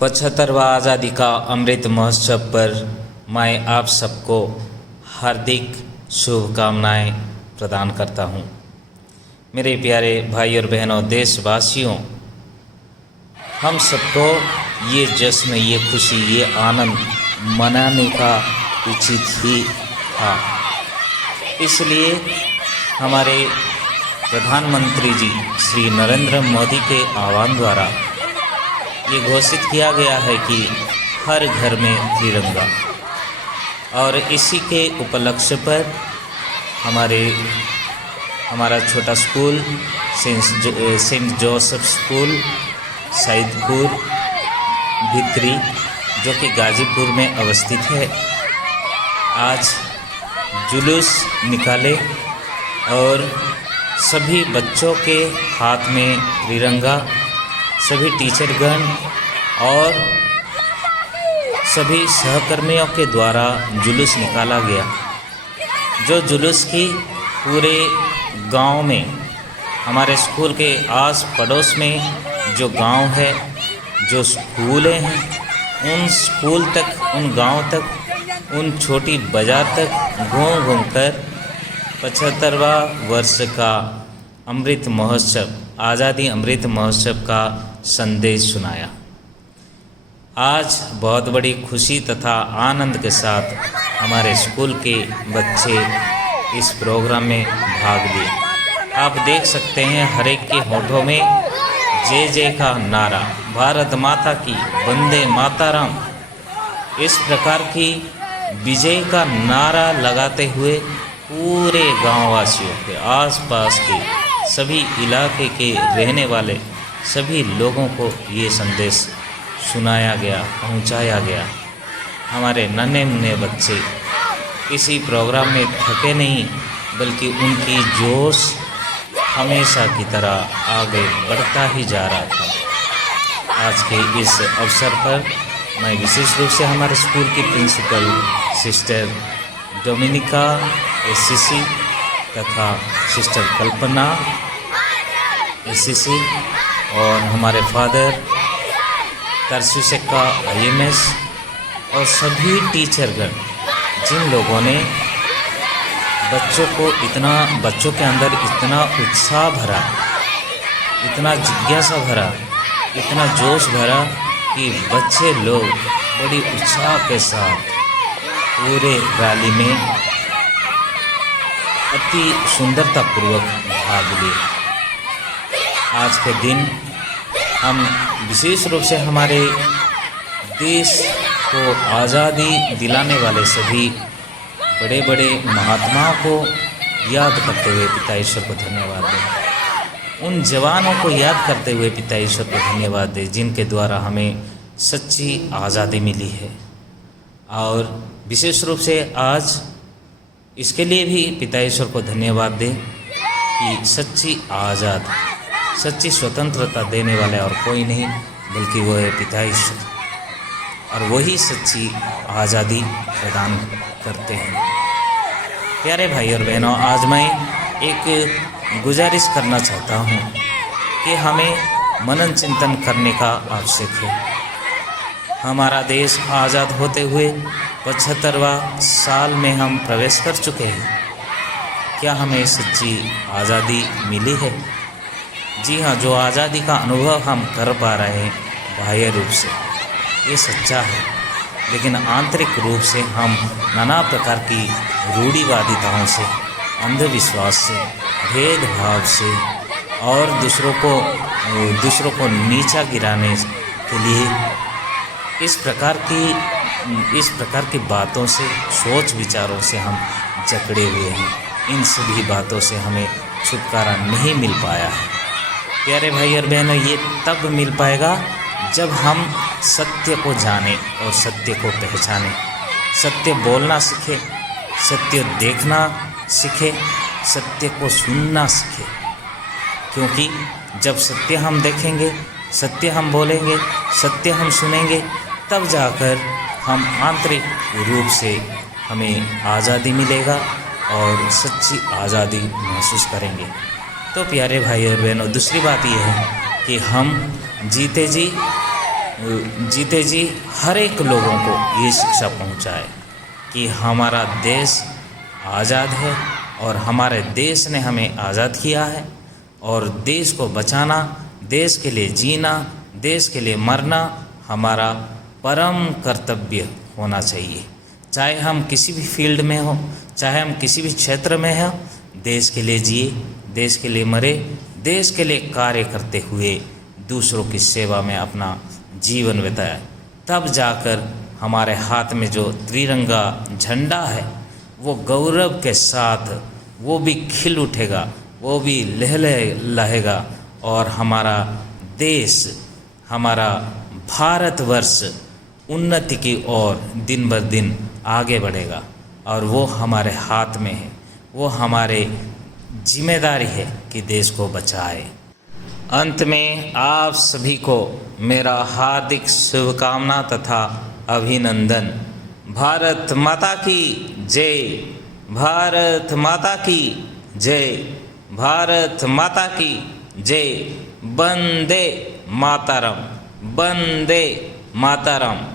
75वां आज़ादी का अमृत महोत्सव पर मैं आप सबको हार्दिक शुभकामनाएं प्रदान करता हूं। मेरे प्यारे भाई और बहनों, देशवासियों, हम सबको ये जश्न, ये खुशी, ये आनंद मनाने का उचित ही था। इसलिए हमारे प्रधानमंत्री जी श्री नरेंद्र मोदी के आह्वान द्वारा ये घोषित किया गया है कि हर घर में तिरंगा, और इसी के उपलक्ष्य पर हमारा छोटा school saint Joseph school Saidpur Bhitri, जो कि गाजीपुर में अवस्थित है, आज जुलूस निकाले और सभी बच्चों के हाथ में तिरंगा, सभी टीचरगण और सभी सहकर्मियों के द्वारा जुलूस निकाला गया। जो जुलूस की पूरे गांव में, हमारे स्कूल के आस पड़ोस में जो गांव है, जो स्कूलें हैं, उन स्कूल तक, उन गांव तक, उन छोटी बाज़ार तक घूम घूम कर 75वां वर्ष का अमृत महोत्सव, आज़ादी अमृत महोत्सव का संदेश सुनाया। आज बहुत बड़ी खुशी तथा आनंद के साथ हमारे स्कूल के बच्चे इस प्रोग्राम में भाग लिए। आप देख सकते हैं हर एक के होठों में जय जय का नारा, भारत माता की, वंदे मातरम, इस प्रकार की विजय का नारा लगाते हुए पूरे गांववासियों के, आसपास के सभी इलाके के रहने वाले सभी लोगों को ये संदेश सुनाया गया, पहुंचाया गया। हमारे नन्हे मुन्ने बच्चे किसी प्रोग्राम में थके नहीं, बल्कि उनकी जोश हमेशा की तरह आगे बढ़ता ही जा रहा था। आज के इस अवसर पर मैं विशेष रूप से हमारे स्कूल की प्रिंसिपल सिस्टर डोमिनिका एससीसी तथा सिस्टर कल्पना एससीसी और हमारे फादर तरसीसेका IMS और सभी टीचरगण, जिन लोगों ने बच्चों के अंदर इतना उत्साह भरा, इतना जिज्ञासा भरा, इतना जोश भरा कि बच्चे लोग बड़ी उत्साह के साथ पूरे रैली में अति सुंदरतापूर्वक भाग लिए। आज के दिन हम विशेष रूप से हमारे देश को आज़ादी दिलाने वाले सभी बड़े बड़े महात्माओं को याद करते हुए पिता ईश्वर को धन्यवाद दें। उन जवानों को याद करते हुए पिता ईश्वर को धन्यवाद दें, जिनके द्वारा हमें सच्ची आज़ादी मिली है। और विशेष रूप से आज इसके लिए भी पिता ईश्वर को धन्यवाद दें कि सच्ची स्वतंत्रता देने वाले और कोई नहीं, बल्कि वो है पिता ईश्वर, और वही सच्ची आज़ादी प्रदान करते हैं। प्यारे भाई और बहनों, आज मैं एक गुजारिश करना चाहता हूँ कि हमें मनन चिंतन करने का आवश्यक है। हमारा देश आज़ाद होते हुए 75वां साल में हम प्रवेश कर चुके हैं। क्या हमें सच्ची आज़ादी मिली है? जी हाँ, जो आज़ादी का अनुभव हम कर पा रहे हैं बाह्य रूप से, ये सच्चा है, लेकिन आंतरिक रूप से हम नाना प्रकार की रूढ़िवादिताओं से, अंधविश्वास से, भेदभाव से और दूसरों को नीचा गिराने के लिए इस प्रकार की बातों से, सोच विचारों से हम जकड़े हुए हैं। इन सभी बातों से हमें छुटकारा नहीं मिल पाया है। प्यारे भाई और बहनों, ये तब मिल पाएगा जब हम सत्य को जानें और सत्य को पहचानें, सत्य बोलना सीखें, सत्य देखना सीखें, सत्य को सुनना सीखें। क्योंकि जब सत्य हम देखेंगे, सत्य हम बोलेंगे, सत्य हम सुनेंगे, तब जाकर हम आंतरिक रूप से हमें आज़ादी मिलेगा और सच्ची आज़ादी महसूस करेंगे। तो प्यारे भाई और बहनों, दूसरी बात यह है कि हम जीते जी जीते जी हर एक लोगों को ये शिक्षा पहुंचाए कि हमारा देश आज़ाद है और हमारे देश ने हमें आज़ाद किया है और देश को बचाना, देश के लिए जीना, देश के लिए मरना हमारा परम कर्तव्य होना चाहिए। चाहे हम किसी भी फील्ड में हो, चाहे हम किसी भी क्षेत्र में हो, देश के लिए जिए, देश के लिए मरे, देश के लिए कार्य करते हुए दूसरों की सेवा में अपना जीवन बिताए। तब जाकर हमारे हाथ में जो त्रिरंगा झंडा है वो गौरव के साथ वो भी खिल उठेगा, वो भी लहलेगा और हमारा देश, हमारा भारतवर्ष उन्नति की ओर दिन ब दिन आगे बढ़ेगा। और वो हमारे हाथ में है, वो हमारे जिम्मेदारी है कि देश को बचाए। अंत में आप सभी को मेरा हार्दिक शुभकामना तथा अभिनंदन। भारत माता की जय, भारत माता की जय, भारत माता की जय। वंदे मातरम, वंदे मातरम।